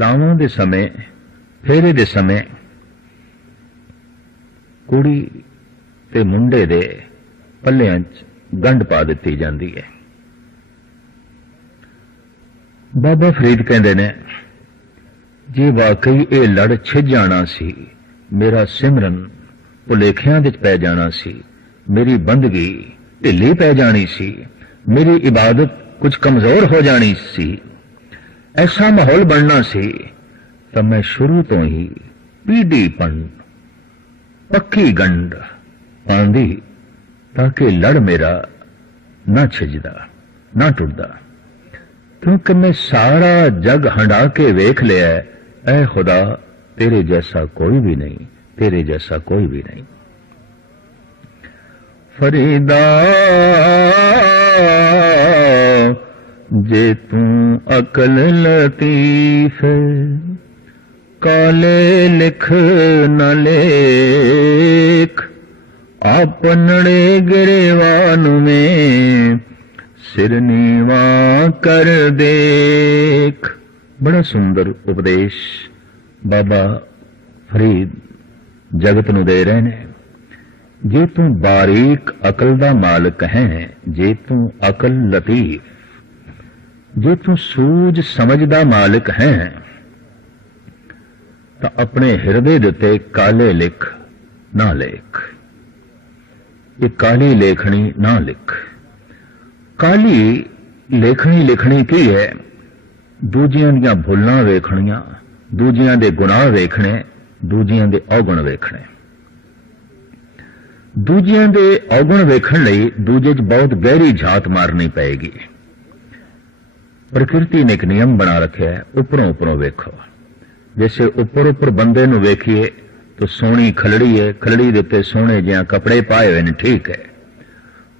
ਲਾਵਾਂ ਦੇ ਸਮੇਂ, ਫੇਰੇ ਦੇ ਸਮੇਂ ਕੁੜੀ ਤੇ ਮੁੰਡੇ ਦੇ ਪੱਲਿਆਂ 'ਚ ਗੰਢ ਪਾ ਦਿੱਤੀ ਜਾਂਦੀ ਹੈ। ਬਾਬਾ ਫਰੀਦ ਕਹਿੰਦੇ ਨੇ, ਜੇ ਵਾਕਈ ਇਹ ਲੜ ਛਿਝ ਜਾਣਾ ਸੀ, ਮੇਰਾ ਸਿਮਰਨ ਭੁਲੇਖਿਆਂ ਵਿੱਚ ਪੈ ਜਾਣਾ ਸੀ, ਮੇਰੀ ਬੰਦਗੀ ਢਿੱਲੀ ਪੈ ਜਾਣੀ ਸੀ, ਮੇਰੀ ਇਬਾਦਤ ਕੁਝ ਕਮਜ਼ੋਰ ਹੋ ਜਾਣੀ ਸੀ, ऐसा माहौल बनना सी, तो मैं शुरू तो ही पीढ़ीपन पक्की गंढ पांदी ताकि लड़ मेरा ना छिजदा ना टुटदा, क्योंकि मैं सारा जग हंडा के वेख लिया, ऐ खुदा तेरे जैसा कोई भी नहीं, तेरे जैसा कोई भी नहीं। फरीदा जे तू अकल लतीफ, काले लिख न लेख, आपनड़े गिरेवान में सिर नीवा कर देख। बड़ा सुंदर उपदेश बाबा फरीद जगत नूं दे रहे ने। जे तू बारीक अकल दा मालिक है, जे तू अकल लतीफ, जे तू सूझ समझ दा मालिक है, तो अपने हिरदे दे उत्ते काले लिख ना लेख। ये काली लेखनी ना लिख। काली लेखनी लिखनी की है? दूजियां दियां भुल्लां वेखणियां, दूजियां दे गुनाह वेखणे, दूजियां दे औगण वेखणे। दूजियां दे औगण वेखण लई दूजे च बहुत गहरी झात मारनी पएगी। प्रकृति ने एक नियम बना रखा है, उपरों उपरों वेखो। जैसे ऊपर ऊपर बंदे नूं वेखिए तो सोहनी खलड़ी है, खलड़ी दे उत्ते सोहणे जिहां कपड़े पाए हुए ने, ठीक है,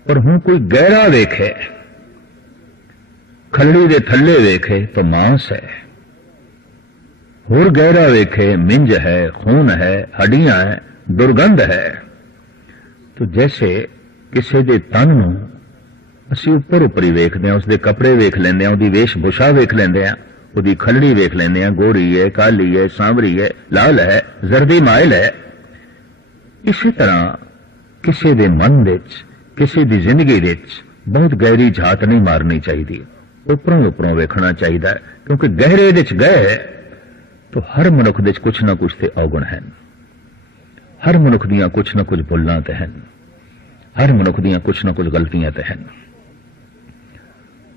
पर हुण कोई गहरा वेखे, खलड़ी दे थल्ले वेखे तो मांस है, होर गहरा वेखे मिंज है, खून है, हड्डियां है, दुर्गंध है। तो जैसे किसी दे तन नूं ਅਸੀਂ ਉੱਪਰ ਉੱਪਰ ਹੀ ਵੇਖਦੇ ਹਾਂ, ਉਸਦੇ ਕੱਪੜੇ ਵੇਖ ਲੈਂਦੇ ਹਾਂ, ਉਹਦੀ ਵੇਸ਼-ਭੂਸ਼ਾ ਵੇਖ ਲੈਂਦੇ ਹਾਂ, ਉਹਦੀ ਖਲੜੀ ਵੇਖ ਲੈਂਦੇ ਹਾਂ, ਗੋਰੀ ਹੈ, ਕਾਲੀ ਹੈ, ਸਾਂਵਰੀ ਹੈ, ਲਾਲ ਹੈ, ਜ਼ਰਦੀ ਮਾਇਲ ਹੈ। ਇਸੇ ਤਰ੍ਹਾਂ ਕਿਸੇ ਦੇ ਮਨ ਵਿੱਚ, ਕਿਸੇ ਦੀ ਜ਼ਿੰਦਗੀ ਵਿੱਚ ਬਹੁਤ ਗਹਿਰੀ ਝਾਤ ਨਹੀਂ ਮਾਰਨੀ ਚਾਹੀਦੀ, ਉੱਪਰੋਂ ਉੱਪਰੋਂ ਵੇਖਣਾ ਚਾਹੀਦਾ, ਕਿਉਂਕਿ ਗਹਿਰੇ ਵਿੱਚ ਗਏ ਤਾਂ ਹਰ ਮਨੁੱਖ ਵਿੱਚ ਕੁਛ ਨਾ ਕੁਛ ਤੇ ਔਗਣ ਹਨ, ਹਰ ਮਨੁੱਖ ਦੀਆਂ ਕੁਛ ਨਾ ਕੁਛ ਭੁੱਲਾਂ ਤੇ ਹਨ, ਹਰ ਮਨੁੱਖ ਦੀਆਂ ਕੁਛ ਨਾ ਕੁਛ ਗਲਤੀਆਂ ਤੇ ਹਨ।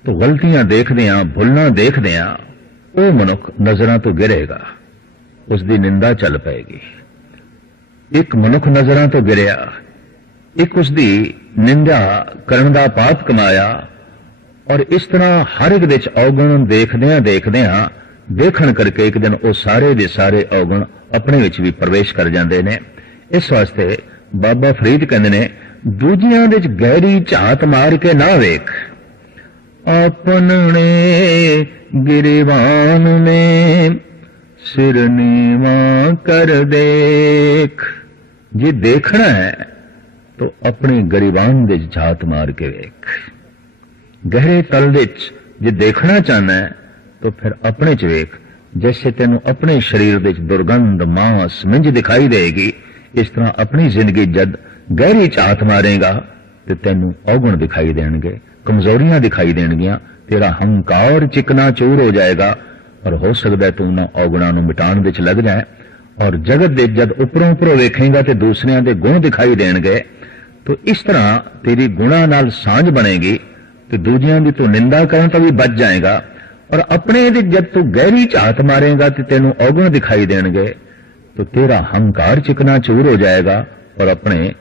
तो गलतियां देखदियां, भुलना देखदियां वो मनुख नजरां तो गिरेगा, उसकी निंदा चल पेगी। एक मनुख नजरां तो गिरिया, एक उसकी निंदा करन दा पाप कमाया, और इस तरह हर एक विच औगण देखदियां देखदियां देखण करके एक दिन वो सारे दे सारे औगण अपने विच भी प्रवेश कर जाते हैं। इस वास्ते बाबा फरीद कहते ने, दूजियां विच गहरी झात मार के ना वेख, अपने गिरिवान में सिर नीवा कर देख। जे देखना है तो अपनी गिरिवान दे झात मार के वेख। गहरे तल विच जे देखना चाहना है तो फिर अपने च वेख। जैसे तेनू अपने शरीर विच दुर्गंध, मांस, मिंज दिखाई देगी, इस तरह अपनी जिंदगी जद गहरी झात मारेगा तो तेनू औगण दिखाई देणगे, कमजोरियां दिखाई देणगियां, तेरा हंकार चिकना चूर हो जाएगा, और हो सकता है तू उन्हां औगणां नूं मिटाण विच लग जाए। और जगत दे जद उपरों उपरों वेखेगा तो दूसरियां दे गुण दिखाई देणगे, तो इस तरह तेरी गुणां नाल सांझ बनेगी, तो दूजियां दी तू निंदा करन तो भी बच जाएगा, और अपने दे जद तू गहरी झात मारेगा तो तेनू औगण दिखाई देणगे, तो तेरा हंकार चिकना चूर हो जाएगा, और अपने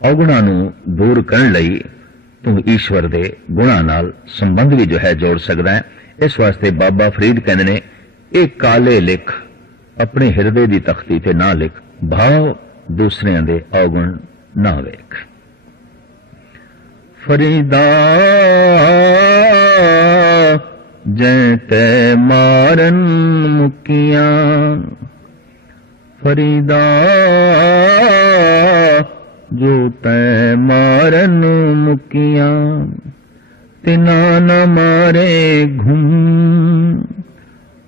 औगणां नूं दूर करन लई तू ईश्वर दे गुणां नाल संबंध भी जो है जोड़ सकदा है। इस वास्ते बाबा फरीद कहंदे ने, एक काले लिख अपने हिरदे दी तख्ती ते ना लिख, भाव दूसरियां दे औगण ना वेख। फरीदा जै ते मारन मुकियां, फरीदा जो तै मारन मुकियां, तिना न मारे घुम,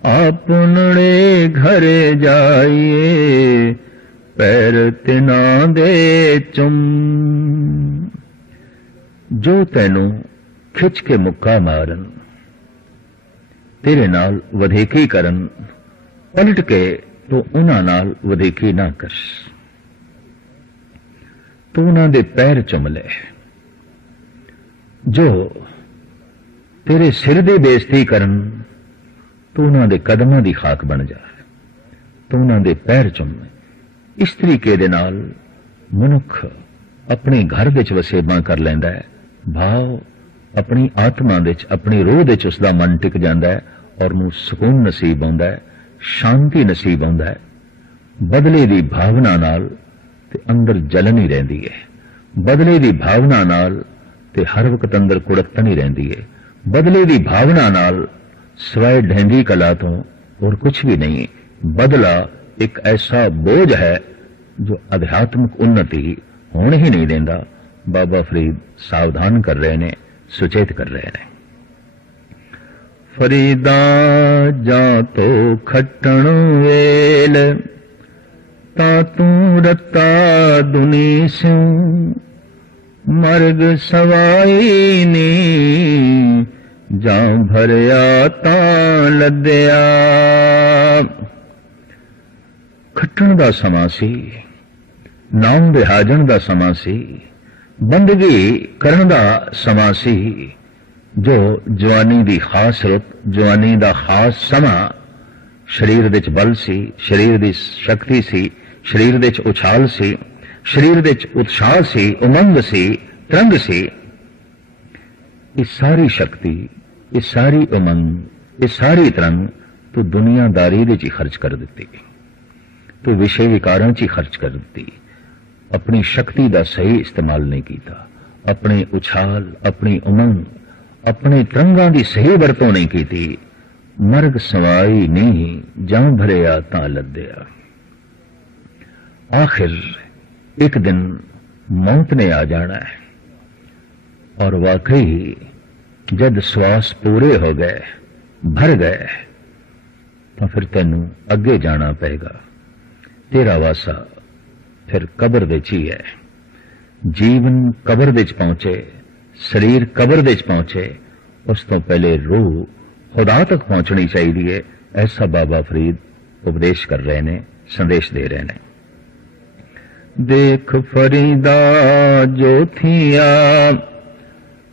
आपनड़े घरे जाइए पैर तिना दे चुम। जो तैनू खिच के मुक्का मारन, तेरे नाल वधेकी करन, पलट के तो उन्हां नाल वधेकी ना कर। तू उन्हां दे पैर चुम ले। जो तेरे सिर दी बेइज्जती करन, तू उन्हां दे कदमां दी खाक बन जा। तू उन्हां दे पैर चुम। इस तरीके दे नाल मनुख अपने घर विच वसेबा कर लैंदा है। भाव अपनी आत्मा विच, अपनी रूह विच उसदा मन टिक जांदा है और नूं सुकून नसीब आउंदा है, शांति नसीब आउंदा है। बदले दी भावना नाल ते अंदर जलन ही रहिंदी है। बदले दी भावना नाल ते हर वक्त अंदर कुड़कतन ही रहिंदी है। बदले दी भावना नाल सिवाय ढेंगी कला तो और कुछ भी नहीं। बदला एक ऐसा बोझ है जो आध्यात्मिक उन्नति होने ही नहीं देंदा। बाबा फरीद सावधान कर रहे ने, सुचेत कर रहे ने। फरीदा जा तो खट्टण वेल, ता तू रत्ता दुनी स्यों, मर्ग सवाई नी, जा भरया ता लद्या। खट्टण दा समा सी, नाम विहाजण दा समा सी, बंदगी करन दा समा सी। जो जवानी दी खास रुत, जवानी दा खास समा, शरीर विच बल सी, शरीर दी शक्ति सी, शरीर विच उछाल सी, शरीर विच उत्साह सी, उमंग सी, तरंग सी। इस सारी शक्ति, इस सारी उमंग, इस सारी तरंग तू दुनियादारी विच ही खर्च कर दित्ती, तू विषय विकारां च ही खर्च कर दित्ती। अपनी शक्ति दा सही इस्तेमाल नहीं कीता। अपने उछाल, अपनी उमंग, अपने तरंगां दी सही वरतों नहीं कीती। मर्ग सवाई नहीं, जां भरिया तां लद्या। आखिर एक दिन मौत ने आ जाना है और वाकई जब श्वास पूरे हो गए, भर गए, तो फिर तेनू अगे जाना पेगा। तेरा वासा फिर कबर विच ही है। जीवन कबर विच पहुंचे, शरीर कबर विच पहुंचे, उस तो पहले रूह खुदा तक पहुंचनी चाहिए। ऐसा बाबा फरीद उपदेश कर रहे ने, संदेश दे रहे ने। देख फरीदा जो थिया,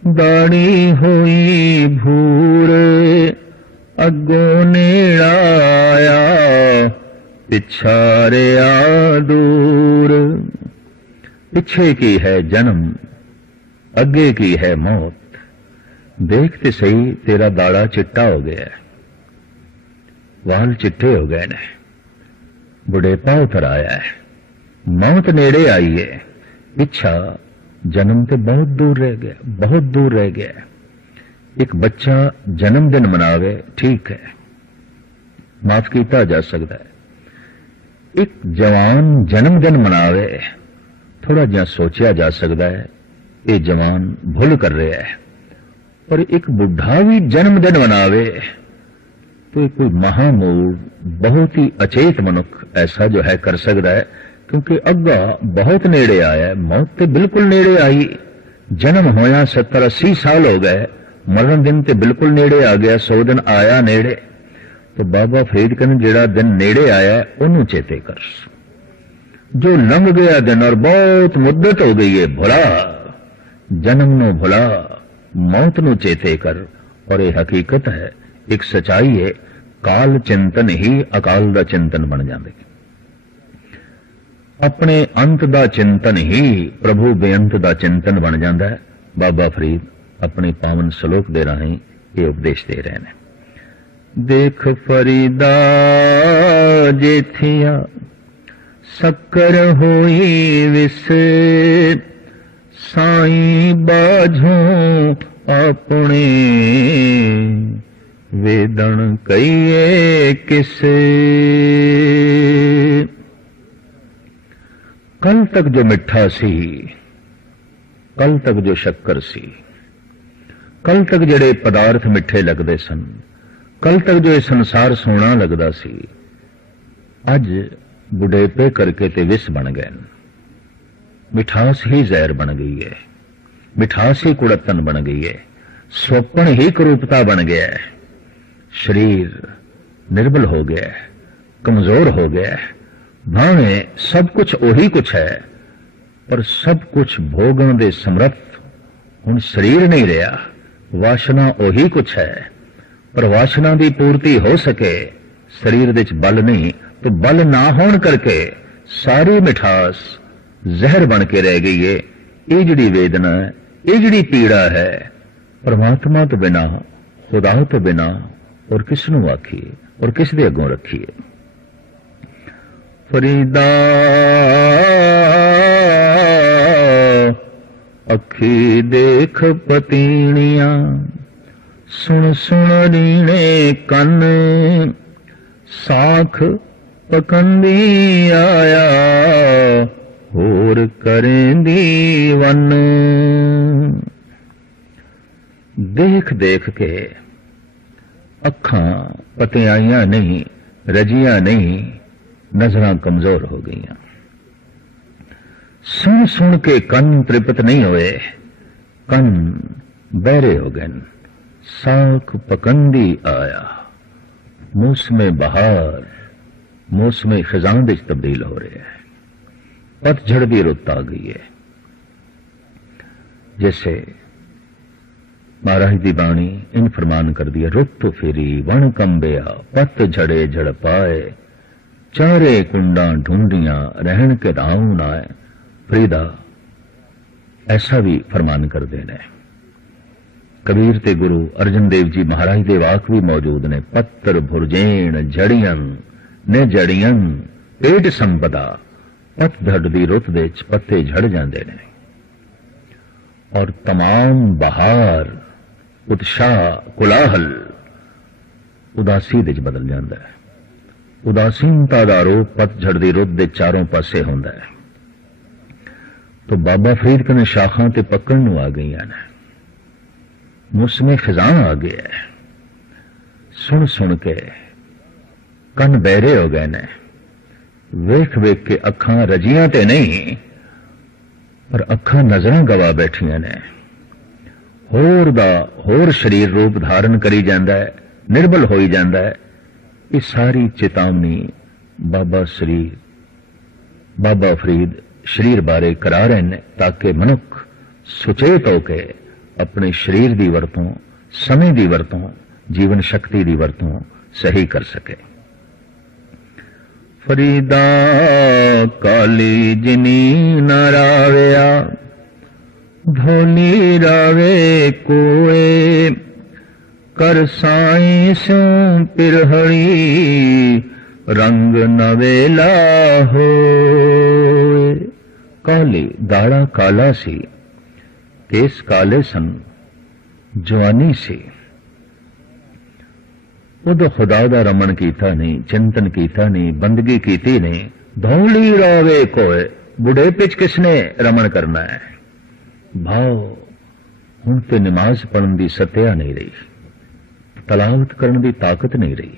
दाड़ी हुई भूर, अगों नेड़ा आया, पिछारिया दूर। पीछे की है जन्म, अगे की है मौत। देखते सही तेरा दाड़ा चिट्टा हो गया है, वाल चिट्टे हो गए ने, बुढ़ेपा उतर आया है, मौत नेड़े आई है। पिछा जन्म तो बहुत दूर रह गया, बहुत दूर रह गया। एक बच्चा जन्मदिन मनावे, ठीक है, माफ किया जा सकता है। एक जवान जन्मदिन मनावे, थोड़ा जिहा सोचा जा सकता है ये जवान भुल कर रहा है। और एक बुढ़ा भी जन्मदिन मनावे तो कोई महामूल, बहुत ही अचेत मनुख ऐसा जो है कर सकता है, क्योंकि अग्गा बहुत नेड़े आया। मौत तो बिल्कुल नेड़े आई। जन्म होया 70-80 साल हो गए, मरण दिन तो बिल्कुल नेड़े आ गया, 100 दिन आया नेड़े। तो बाबा फरीद कहने जेड़ा दिन नेड़े आया उन्होंने चेते कर। जो लंघ गया दिन और बहुत मुद्दत हो गई है, भुला, जन्म नो भुला, मौत नो चेते कर। और ये हकीकत है, एक सच्चाई है, काल चिंतन ही अकाल दा चिंतन बन जाते। अपने अंत दा चिंतन ही प्रभु बेअंत दा चिंतन बन जाता है। बाबा फरीद अपने पावन श्लोक दे राहीं ये उपदेश दे रहे हैं। देख फरीदा जेथिया, शक्कर होई विस, साई बाझों अपने, वेदन कहिए किसे। कल तक जो मिठा सी, कल तक जो शक्कर सी, कल तक जड़े पदार्थ मिठे लगते सन, कल तक जो ये संसार सोना लगदा सी, अज बुढ़ेपे करके ते विस बन गए। मिठास ही जहर बन गई है, मिठास ही कुड़तन बन गई है, स्वप्न ही कुरूपता बन गया है। शरीर निर्बल हो गया है, कमजोर हो गया है। भावे सब कुछ ओही कुछ है, पर सब कुछ भोगण दे समर्थ हुण शरीर नहीं रहा। वासना ओही कुछ है, पर वासना की पूर्ति हो सके शरीर दे बल नहीं, तो बल ना होने करके सारी मिठास जहर बन के रह गई है। ये जिहड़ी वेदना है, ये जिहड़ी पीड़ा है, परमात्मा तो बिना, खुदा तो बिना और किसनू आखिए और किस दे अगों रखिए। फरीदा अखी देख पतीणियां, सुन सुन रीणे कन, साख पकंदी आया, होर करेंदी वन। देख देख के अखां पतियाइयां नहीं, रजियां नहीं, नजरां कमजोर हो गईयां। सुन सुन के कन तृप्त नहीं हुए, कन बहरे हो गए। साख पकंदी आया, मौसम बहार, मौसम खिजां विच तब्दील हो रहा है। पतझड़ की रुत आ गई है। जैसे महाराज की बाणी इन फरमान कर दिया, रुत फिरी वन कंबिया, पत झड़े झड़ पाए, चारे कुंडा ढूंढियां, रहन के राव नाए। फरीदा ऐसा भी फरमान कर देना है। कबीर ते गुरु अर्जन देव जी महाराज दे वाक भी मौजूद ने। पत्तर भुरजेण झड़ियन ने जड़ियन, पेट संपदा, पतझड़ दी रुत दे पत्ते झड़ जाते हैं और तमाम बहार, उत्साह, कुलाहल उदासी दे बदल जाता है। उदासीनता का आरोप पतझड़ दी रुत दे चारों पासे होंदा है। तो बाबा फरीद कने शाखां ते पकड़ नूं आ गई ने, मौसम खिजां आ गया है। सुन सुन के कन बहरे हो गए ने, वेख वेख के अखां रजियां ते नहीं, पर अखां नजरां गवा बैठियां ने। होर दा होर शरीर रूप धारण करी जांदा है, निर्बल होई जांदा है। ये सारी चेतावनी बाबा फरीद शरीर बारे करा रहे हैं, ताकि मनुख सुचेत होके अपने शरीर की वरतों, समय की वरतों, जीवन शक्ति की वरतों सही कर सके। फरीदा काली जिनी न रावया, धोली रावे कोए, कर साई स्यों पिरहड़ी, रंग नवेला होए। काली दाड़ा काला सी, केस काले सन, जवानी सी। उदो खुदा दा रमन कीता नहीं, चिंतन कीता नहीं, बंदगी कीती नहीं। धौली रावे कोए, बुढ़ेपे च किसने रमन करना है। भाव हुण ते नमाज पढ़न दी सत्या नहीं रही, तलावत करन दी ताकत नहीं रही,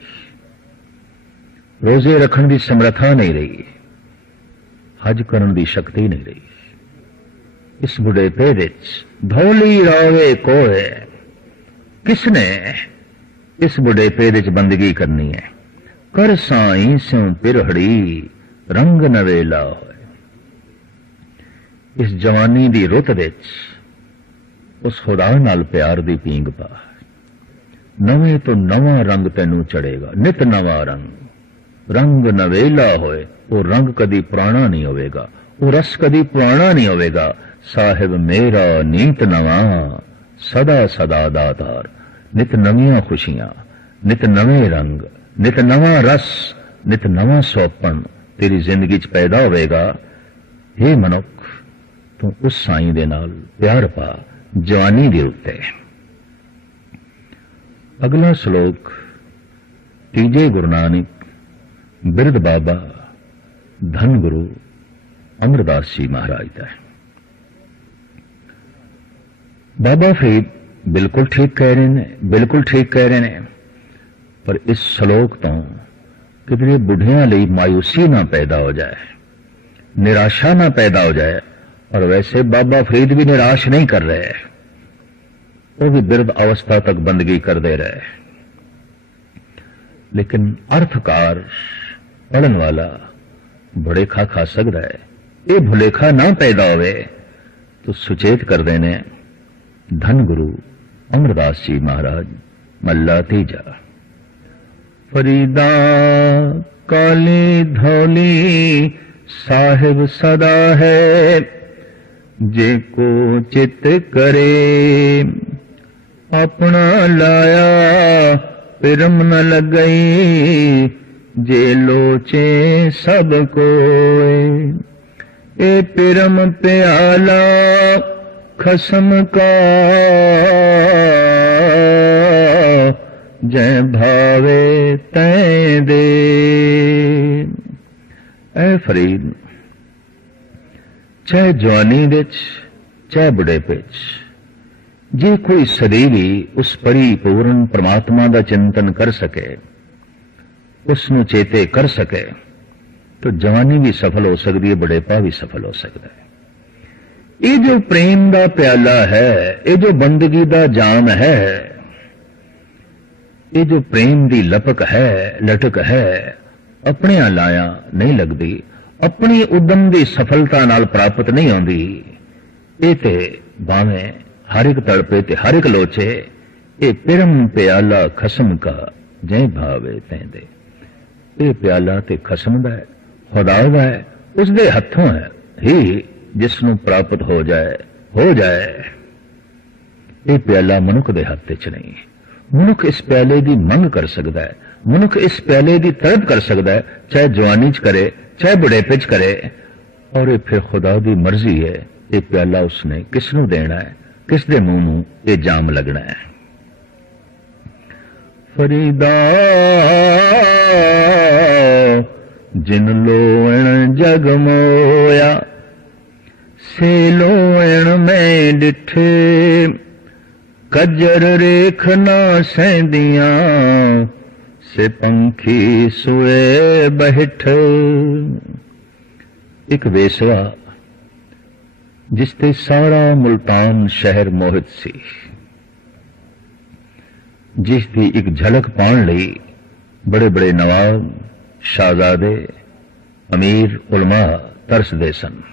रोजे रखन दी समर्था नहीं रही, हज करन दी शक्ति नहीं रही। इस बुढ़ेपे विच धौली रावे कोए, किसने इस बुढ़ेपे विच बंदगी करनी है। कर साई स्यों पिरहड़ी, रंग नवेला होए। इस जवानी दी रुत विच उस खुदा नाल प्यार दी पींग पा, नवे तो नवा रंग तैनू चढ़ेगा। नित नवा रंग, रंग नवेला होए। वो रंग कदी पुराना नहीं होवेगा, वो रस कदी पुराना नहीं होवेगा। साहिब मेरा नीत नवा, सदा सदा दातार। नित नवियां खुशियां, नित नवे रंग, नित नवा रस, नित नवा सौपन तेरी जिंदगी च पैदा होवेगा। हे मनुख, तू उस साईं दे नाल प्यार पा जवानी दे उत्ते। अगला श्लोक तीजे गुरु नानक बिरद बाबा धन गुरु अमरदास जी महाराज का है। बाबा फरीद बिल्कुल ठीक कह रहे हैं, बिल्कुल ठीक कह रहे हैं। पर इस श्लोक तो कितने बुढ़ियां ਲਈ मायूसी ना पैदा हो जाए, निराशा ना पैदा हो जाए। और वैसे बाबा फरीद भी निराश नहीं कर रहे, वो भी बिरध अवस्था तक बंदगी कर दे रहे। लेकिन अर्थकार पढ़न वाला भुलेखा खा सकता है। ये भुलेखा ना पैदा होवे तो सुचेत कर देने धन गुरु अमरदास जी महाराज मल्ला तीजा। फरीदा काली धौली साहिब सदा है, जे को चित करे अपना लाया पिरम न लगई, जे लोचे सब कोय। ए पिरम प्याला खसम का, जै भावे तै दे। ऐ फरीद, चाहे जवानी विच चाहे बुढ़ेपे च जे कोई सदैवी उस परिपूर्ण परमात्मा का चिंतन कर सके, उसनू चेते कर सके, तो जवानी भी सफल हो सकती है, बुढ़ेपा भी सफल हो सकता है। ये जो प्रेम का प्याला है, ये जो बंदगी का जाम है, ये जो प्रेम की लपक है, लटक है, अपने लाया नहीं लगती, अपनी उद्यम की सफलता नाल प्राप्त नहीं आती। ये ते भावें हर एक तड़पे ते हर एक लोचे, ये पिरम प्याला खसम का जै भावे तैंदे। ये प्याला ते खसम दा है, खुदा दा है, उसदे हथों है ही जिसनू प्राप्त हो जाए। ये प्याला मनुख दे हथ च नहीं। मनुख इस प्याले की मंग कर सकता है, मनुख इस प्याले की तड़प कर सकता है, चाहे जवानी च करे चाहे बुढ़ेपे च करे। और ये फिर खुदा की मर्जी है, ये प्याला उसने किसनू देना है, किस दे मुंह नू ये जाम लगना है। फरीदा जिन लोण जग मोया, से लोण में डिठे, कजर रेख ना सैंदियां, से पंखी सुए बैठ। एक वेसवा जिसते सारा मुल्तान शहर मोहित सी, जिसकी एक झलक पाण लई बड़े बड़े नवाब, शाहजादे, अमीर उलमा तरसदे सन।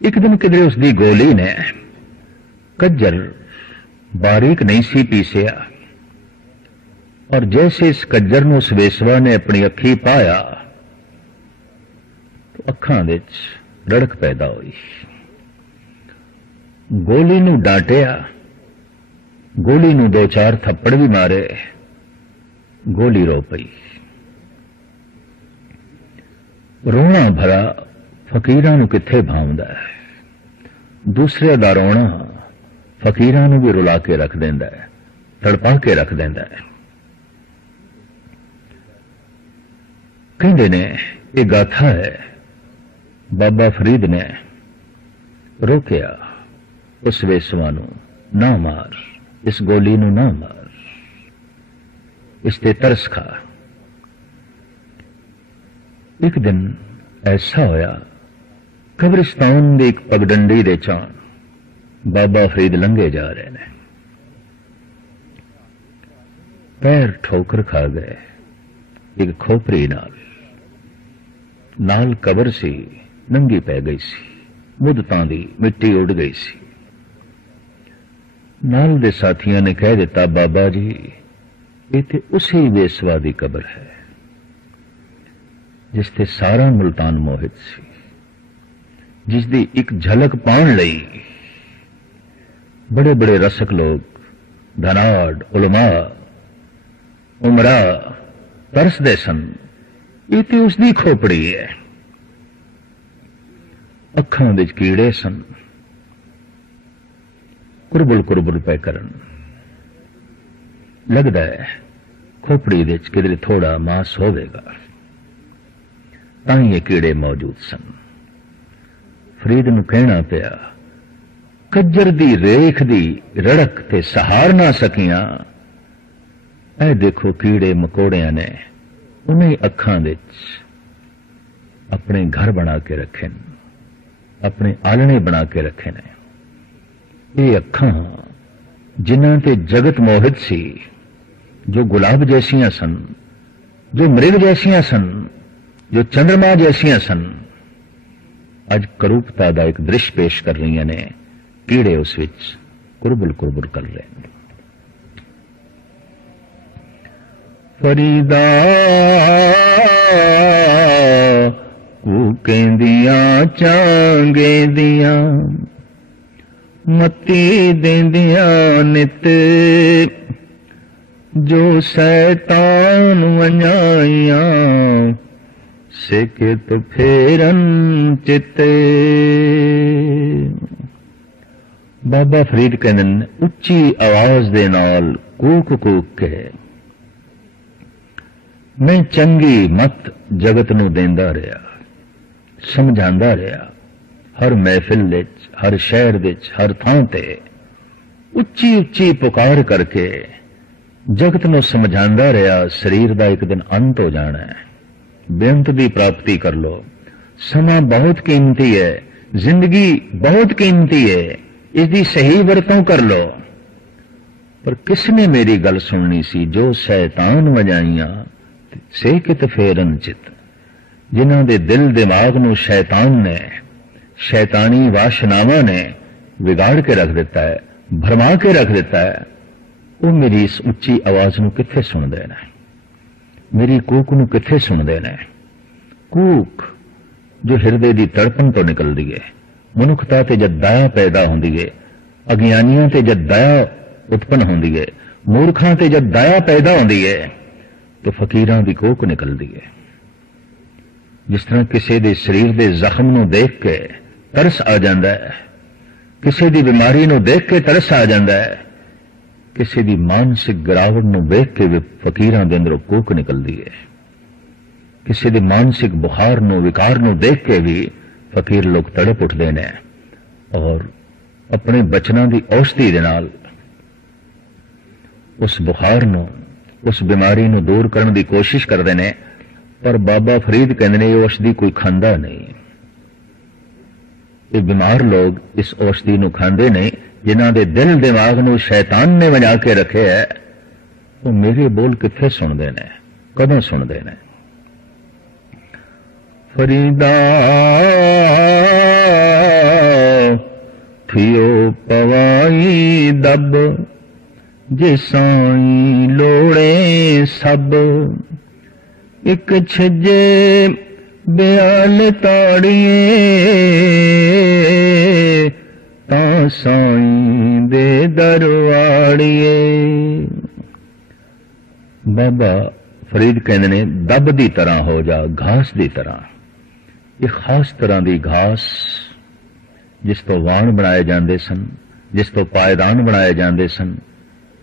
एक दिन किधरे उसकी गोली ने कज्जर बारीक नहीं सी पीसिया, और जैसे इस कज्जर में उस वेसवा ने अपनी अखी पाया तो अखां विच रड़क पैदा हुई। गोली नू डांटिया, गोली नू दो चार थप्पड़ भी मारे, गोली रो पई। रोना भरा फकीरां नू किथे भावंदा है, दूसरे दा रोना फकीरां नू भी रुला के रख देंदा है, तड़पा के रख देंदा है। कहते ने ये गाथा है, बाबा फरीद ने रोकिया उस वेसवा नू, ना मार, इस गोली नू ना मार, इसते तरस खा। एक दिन ऐसा होया, कब्रिस्तान की एक पगडंडी दे चां बाबा फरीद लंघे जा रहे ने, पैर ठोकर खा गए एक खोपरी नाल कबर सी, नंगी पै गई सी, मुद्दतां दी मिट्टी उड़ गई सी। नाल दे साथियों ने कह दिता, बाबा जी ये ते उसी वेसवा दी कबर है जिसते सारा मुल्तान मोहित सी, जिसदी एक झलक पाण लई बड़े बड़े रसक लोग, धनाड़, उलमा, उमरा तरसदे सन। ये ते उसदी खोपड़ी है। अखां विच कीड़े सन, कुरबुल कुरबुल पे करन। लगदा है खोपड़ी विच किधरे थोड़ा मांस होवेगा, तां ये कीड़े मौजूद सन। फरीद नूं कहना पिया, कज्जर दी रेख दी रड़क ते सहार ना सकियां, ऐ देखो कीड़े मकोड़िया ने उन्हें अखां दे अपने घर बना के रखे न, अपने आलने बना के रखे ने। ये अखां जिन्हां ते जगत मोहित सी, जो गुलाब जैसियां सन, जो मृग जैसियां सन, जो चंद्रमा जैसियां सन, अज करूपता दा एक दृश्य पेश कर रही ने। कीड़े उस विच कुरबुल कुरबुल कर रहे हैं। फरीदा कूकेंदियां चांगेंदियां मत्ती देंदियां नित, जो शैतान वञाइयां सिकित फेरन चिते। बाबा फरीद कहंदे ने उच्ची आवाज दे नाल कूक कूक के मैं चंगी मत जगत नूं देंदा रहा, समझांदा रहा। हर महफिल विच, हर शहर विच, हर थां ते उच्ची उच्ची पुकार करके जगत नूं समझांदा रहा, शरीर दा एक दिन अंत हो जाना है, बेअंत दी प्राप्ति कर लो। समा बहुत कीमती है, जिंदगी बहुत कीमती है, इसकी सही वरतों कर लो। पर किसने मेरी गल सुननी सी? जो शैतान वजाइयां से कित फेरन चित, जिन्हां दे दिल दिमाग नूं शैतान ने, शैतानी वासनावां ने बिगाड़ के रख दिता है, भरमा के रख दिता है। वो मेरी इस उच्ची आवाज नूं कित्थे सुनदे ने, मेरी कूक नूं कित्थे सुनदे ने। कूक जो हिरदे दी तड़पन तो निकलदी है। मनुखता ते जद दया पैदा होंदी है, अज्ञानियां ते जद दया उत्पन्न होंदी है, मूर्खां ते जद दया पैदा होंदी है, तो फकीरां दी कोक निकलदी है। जिस तरह किसी दे शरीर दे जख्म नूं देख के तरस आ जांदा है, किसी दी बीमारी नूं देख के तरस आ जांदा है, किसी दी मानसिक गिरावट नूं देख के भी फकीरां दे अंदरों कोक निकलदी है। किसी दी मानसिक बुखार नूं, विकार नूं देख के भी फकीर लोग तड़प उठते हैं और अपने बचना की औषधि दे नाल उस बुखार नूं, उस बीमारी नूं दूर करने की कोशिश करते हैं। पर बाबा फरीद कहते हैं ये औषधि कोई खांदा नहीं। ये बीमार लोग इस औषधि नूं खांदे नहीं, जिन्हां दे दिल दिमाग नूं शैतान ने वजा के रखे है। वो मेरे बोल कित्थे सुनते हैं, कदों सुनते हैं? फरीदा थियो पवाई दब, जे साई लोड़े सब, एक छजे ब्याल ताड़िए, ता साई दे दरवाड़िए। बाबा फरीद कहते ने दब दी तरह हो जा, घास दी तरह। एक खास तरह की घास जिस तो वाण बनाए जाते सन, जिस तो पायदान बनाए जाते सन,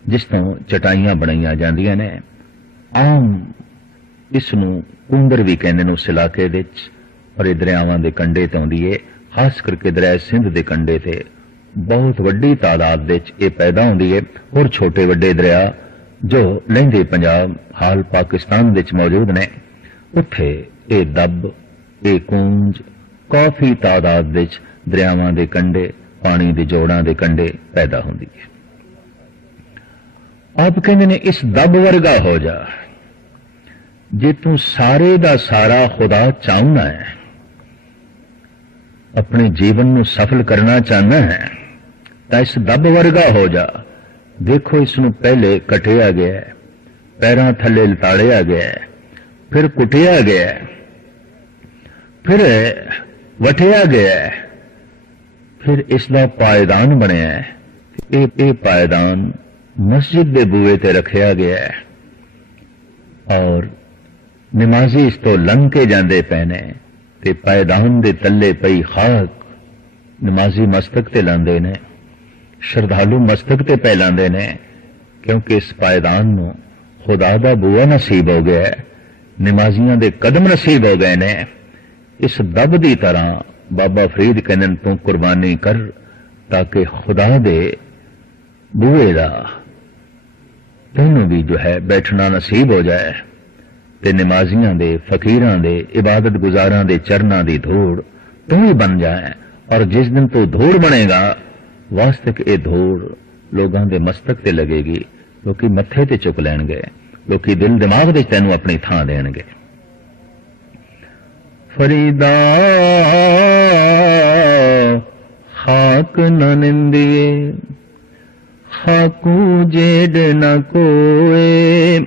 जिस तो चटाइयां बनाई जांदियां ने। आम इसनूं कूंदर भी कहते हैं उस इलाके विच, और ये दरियावां दे कंढे ते आउंदी है। खास करके दरिया सिंध के कंढे ते बहुत वड्डी तादाद विच ये पैदा होंदी है। और छोटे वड्डे दरिया जो लहिंदे पंजाब, हाल पाकिस्तान विच मौजूद ने, उत्थे ये दब, ये कूंज काफी तादाद विच दरियावां दे कंढे, पानी दे जोड़ां दे कंढे पैदा होंदी है। आप कहते ने इस दब वर्गा हो जा, जे तू सारे दा सारा खुदा चाहना है, अपने जीवन नूं सफल करना चाहना है, तो इस दब वर्गा हो जा। देखो इसनूं पहले कटिया गया है, पैरां थले लताड़िया गया है, फिर कुटिया गया है, फिर वटिया गया है, फिर इसका पायदान बनया है। ये पायदान मस्जिद के बूहे ते रखिया गया है और नमाजी इस तो लंघ के जाते पे ने, ते पायदान दे तले पई खाक नमाजी मस्तक ते लांदे ने, श्रद्धालु मस्तक ते पै लांदे ने, क्योंकि इस पायदान नूं खुदा दा बूहा नसीब हो गया है, नमाजियां दे कदम नसीब हो गए ने। इस दब दी तरह बाबा फरीद कहने तू कुर्बानी कर, ताकि खुदा दे बूहे दा तैनू भी जो है बैठना नसीब हो जाए ते नमाजियां दे फकीरां दे इबादत गुजारां दे चरनां दी धूड़ तू ही बन जाए। और जिस दिन तू धूड़ बनेगा वास्तविक ये धूड़ लोगों के मस्तक ते लगेगी, लोग मत्थे ते चुक लैणगे, लोग दिल दिमाग दे तैनू अपनी थां देणगे। फरीदा खाक न निंदिए खाकू जेड न कोए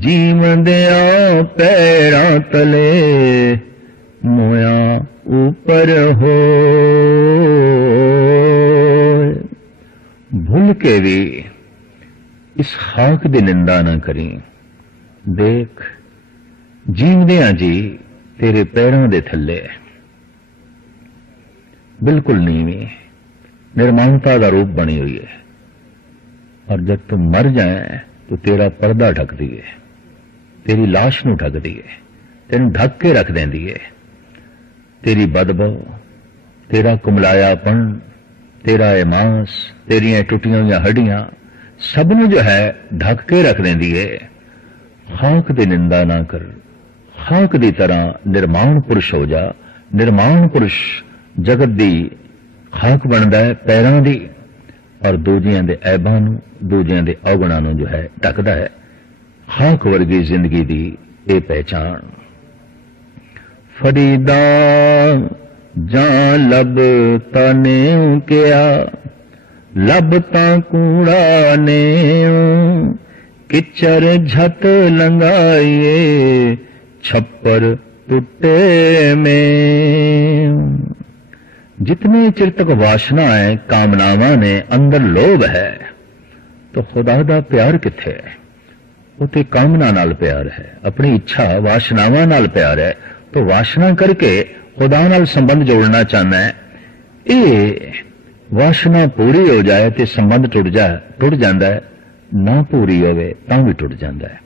जीवंदिया पैरा तले मोया ऊपर हो। भूल के भी इस खाक दी निंदा न करी। देख जीवदिया जी तेरे पैरों दे थले बिल्कुल नीवी निर्माणता का रूप बनी हुई है, और जब तुम मर जाए तो तेरा पर्दा ढक दिए, तेरी लाश नूं ढक दिए, तेन ढक के रख देंदी है। तेरी बदबू, तेरा कुमलायापन, तेरा ये मांस, तेरियां टुटियां हुई हड्डियां सब नूं जो है ढक के रख देंदी है। खाक दी निंदा ना कर, खाक दी तरह निर्माण पुरुष हो जा। निर्माण पुरुष जगत दी खाक बनदा है पैरां दी, और दूजियां दे ऐबां नूं, दूजियां दे औगणां नूं जो है ढकदा है। खाक वर्गी जिंदगी दी ये पहचान। फरीदा जां लब ताने क्या लब तां कूड़ा ने किचर झत लंगाइए छप्पर टुटे में। जितने चिर तक वासना है, कामनावां ने, अंदर लोभ है, तो खुदा दा प्यार किथे है? उते कामना नाल प्यार है, अपनी इच्छा वासनावां नाल प्यार है। तो वासना करके खुदा नाल संबंध जोड़ना चाहना है, ये वासना पूरी हो जाए तो संबंध टुट जाता है, ना पूरी होवे तां भी टुट जाता है।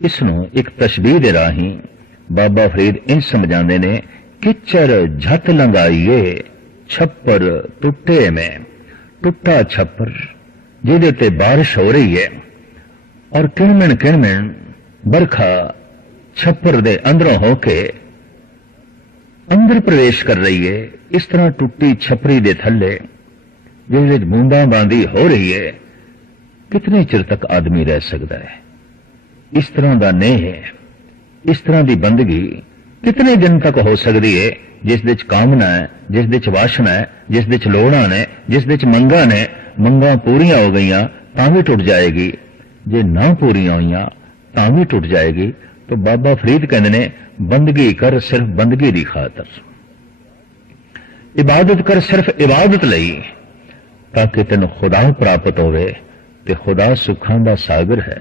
इसनों एक तशबीह दे राही बाबा फरीद इंज समझाते ने, किचर झट लंगाइए छप्पर टुटे में। टुटा छप्पर जिहदे ते बारिश हो रही है और किणमिण किणमिण बरखा छप्पर दे अंदरों होके अंदर प्रवेश कर रही है, इस तरह टुटी छपरी दे थल्ले जिहदे बूंदा बांदी हो रही है, कितने चिर तक आदमी रह सकता है? इस तरह का नेह है, इस तरह की बंदगी कितने दिन तक हो सकती है? जिस विच कामना है, जिस विच वासना है, जिस विच लोड़ा ने, जिस विच मंगा ने, मंगा पूरियां हो गईयां तां भी टुट जाएगी, जे ना पूरियां होईयां तां भी टुट जाएगी। तो बाबा फरीद कहते ने, बंदगी कर सिर्फ बंदगी दी खातर, इबादत कर सिर्फ इबादत लई, ताकि तेन खुदा प्राप्त होवे। ते खुदा सुखां दा सागर है।